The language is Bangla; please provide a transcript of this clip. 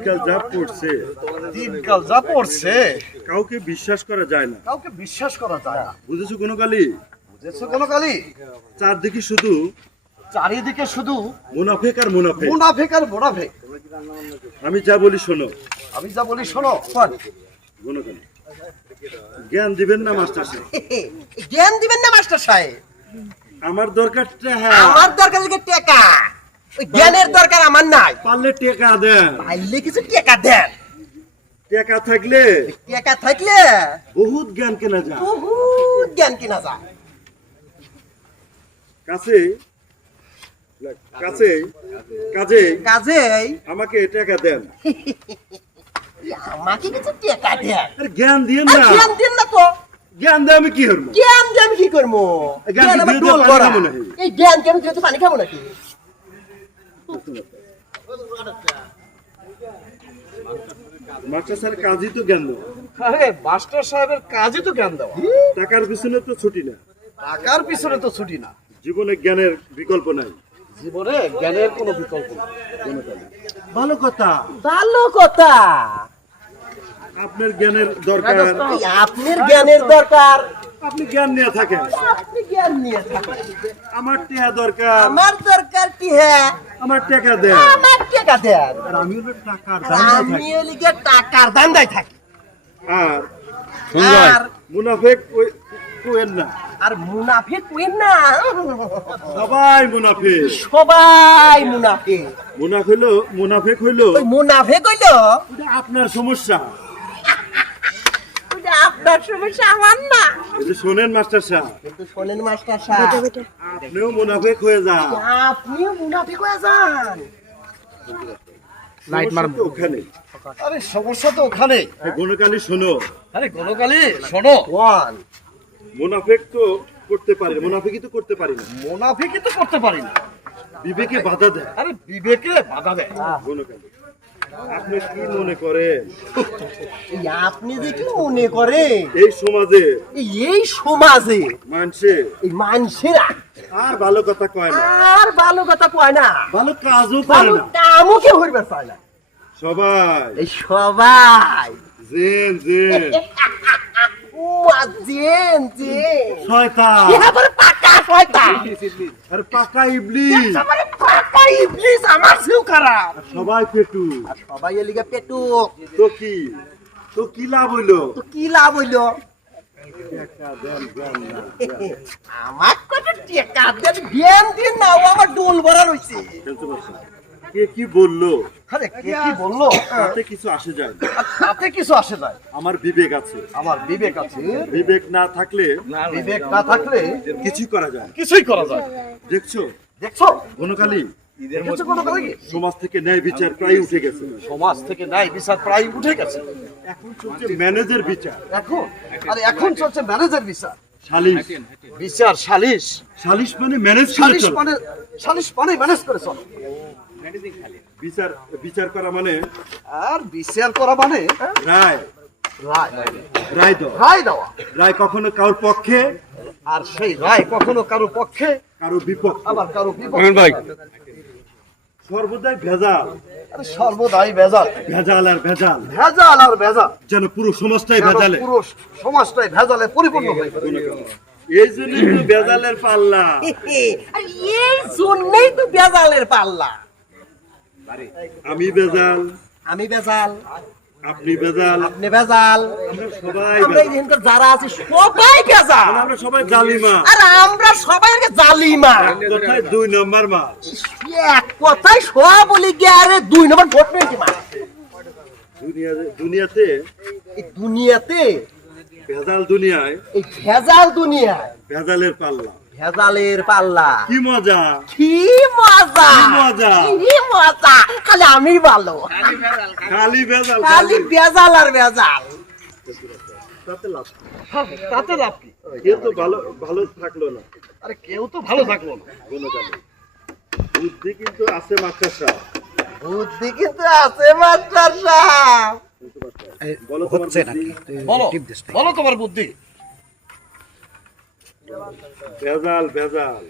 দিনকাল যা পড়ছে, দিনকাল যা পড়ছে কাউকে বিশ্বাস করা যায় না। কাউকে বিশ্বাস করা যায় না। বুঝেছো কোনো কালি? বুঝেছো কোনো কালি? চারদিকে শুধু চারিদিকে শুধু মুনাফেক আর মুনাফেক। মুনাফেক আর মুনাফেক। আমি যা বলি শোনো। আমি যা বলি শোনো। কোন? কোনো কালি জ্ঞান দিবেন না মাস্টার সাহেব? জ্ঞান দিবেন না মাস্টার সাহেব? আমার দরকারটা আমার দরকার হচ্ছে টাকা। ওই জ্ঞানের দরকার আমার নাই। পারলে টাকা দেন। পাইলে কিছু টাকা দেন। টাকা থাকলে টাকা থাকলে বহুত জ্ঞান কেনা যায়। বহুত জ্ঞান কিনা যায়। কাছে কাছে কাজে কাজেই আমাকে টাকা দেন। আমাকে কিছু টাকা দেন। আরে জ্ঞান দিয়েন আর না। জ্ঞান দেন না তো। জ্ঞান দিয়ে আমি কি করবো? জ্ঞান দিয়ে আমি কি করবো? জ্ঞান জ্ঞান আমার দিয়ে ডোল পানি ভরা। খাবো নাকি? এই জ্ঞান কে আমি যেহেতু পানি খাবো নাকি? মাস্টার স্যার কাজই তো জ্ঞান দেওয়া। আরে মাস্টার সাহেবের কাজই তো জ্ঞান দেওয়া। টাকার পিছনে তো ছুটি না। টাকার পিছনে তো ছুটি না। জীবনে জ্ঞানের বিকল্প নাই। জীবনে জ্ঞানের কোনো বিকল্প নেই। ভালো কথা। ভালো কথা। আপনার জ্ঞানের দরকার। এই আপনার জ্ঞানের দরকার। আপনি জ্ঞান নিয়ে থাকেন। আপনি জ্ঞান নিয়ে থাকেন। আমার টাকা দরকার। আমার দরকার কি হ্যাঁ? আমার টাকা দেন। আমার টাকা দেন। আর আমি হলো টাকার আর ধান্দায় আমি থাকি। এলিগে টাকার ধান্দায় থাকি। আর আর মুনাফেক কোয়েন না। আর মুনাফিক কইন না। সবাই মুনাফেক। সবাই মুনাফিক। মুনাফেক হইলো ওই মুনাফিক হইলো এটা আপনার সমস্যা। ওইটা আপনার সমস্যা আমার না। এটা শোনেন মাস্টার সাহেব, কিন্তু শোনেন মাস্টার সাহেব, আপনিও মুনাফেক হয়ে যান। আপনিও মুনাফিক হয়ে যান। সমস্যা তো ওখানে। আরে সমস্যা তো ওখানে। গণকালী শোনো, আরে গণকালী শোনো। ওয়ান মুনাফেক তো করতে পারি না, মুনাফিকই তো করতে পারি না। মুনাফিকই তো করতে পারি না। বিবেকে বাধা দেয়। আরে বিবেকে বাধা দেয়। গণকালী আপনি কি মনে করেন এই আপনি যে কি মনে করে এই সমাজে এই সমাজে মানুষে এই মানুষেরা আর ভালো কথা কয় না, আর ভালো কথা কয় না, ভালো কাজও করে ভালো না। কামও কেউ হইবে চায় না। সবাই এই সবাই জেন জেন জেন শয়তান একেবারে পাকা শয়তান, আর পাকা ইবলিস, একেবারে পাকা ইবলিস, আমার চেয়েও খারাপ। সবাই পেটু। আর সবাই এলিগে পেটু। তো কি লাভ হইলো? তো কি লাভ হইলো? টাকা দেন, জ্ঞান না। আমার কত টাকা দেন, জ্ঞান দিন না, ও আমার ডোল ভরা রইছে। খেলতে পারছেন? কে কি বললো আরে কে কি বললো? তাতে কিছু আসে যায় না। আর তাতে কিছু আসে যায়। আমার বিবেক আছে। আমার বিবেক আছে। বিবেক না থাকলে বিবেক না থাকলে কিছুই করা যায় না। কিছুই করা যায় না। দেখছো দেখছো ঘনকালী দেখছো কোনো কারণে কি? সমাজ থেকে ন্যায় বিচার প্রায় উঠে গেছে। সমাজ থেকে নাই বিচার প্রায় উঠে গেছে। এখন চলছে ম্যানেজার বিচার। এখন আরে এখন চলছে ম্যানেজার বিচার। সালিশ বিচার সালিশ। সালিশ মানে ম্যানেজ করে সালিশ চলে। মানে সালিশ মানে ম্যানেজ করে চলো। বিচার বিচার করা মানে আর বিচার করা মানে রায় রায় রায় দেওয়া। রায় দেওয়া। রায় কখনো কারোর পক্ষে আর সেই রায় কখনো কারো পক্ষে কারো বিপক্ষে, আবার কারো বিপক্ষে। সর্বদাই ভেজাল। আরে সর্বদাই ভেজাল। ভেজাল আর ভেজাল, ভেজাল আর ভেজাল। যেন পুরো সমাজটাই ভেজালে। পুরো সমাজটাই ভেজালে পরিপূর্ণ হয়ে গেছে। এই জন্যই তো ভেজালের পাল্লা। আর এই জন্যই তো ভেজালের পাল্লা। আমি ভেজাল, আমি ভেজাল, আপনি ভেজাল, আপনি ভেজাল, আমরা সবাই আমরা ভেজাল। এখানকার যারা আছি সবাই ভেজাল। আমরা সবাই জালিমা। আর আমরা সবাই জালিমা। কোথায় 2 নম্বর মাল। এক কথায় সব বলি গিয়ে আরে 2 নম্বর ভোট পেয়েছি মা। দুনিয়াতে এই দুনিয়াতে, ভেজাল দুনিয়ায় এই ভেজাল দুনিয়ায় ভেজালের পাল্লা। ভেজালের পাল্লা। কি মজা, কি মজা, কি মজা। কি মজা। খালি আমি ভালো, খালি ভেজাল, খালি ভেজাল আর ভেজাল। তাতে লাভ কি? তাতে লাভ কি? কেউ তো ভালো ভালো থাকলো না। আরে কেউ তো ভালো থাকলো না। গণকালী বুদ্ধি কিন্তু আছে মাস্টার সাহেব। বুদ্ধি কিন্তু আছে মাস্টার সাহেব। বলো হচ্ছে নাকি? বলো বলো তোমার বুদ্ধি। ভেজাল ভেজাল।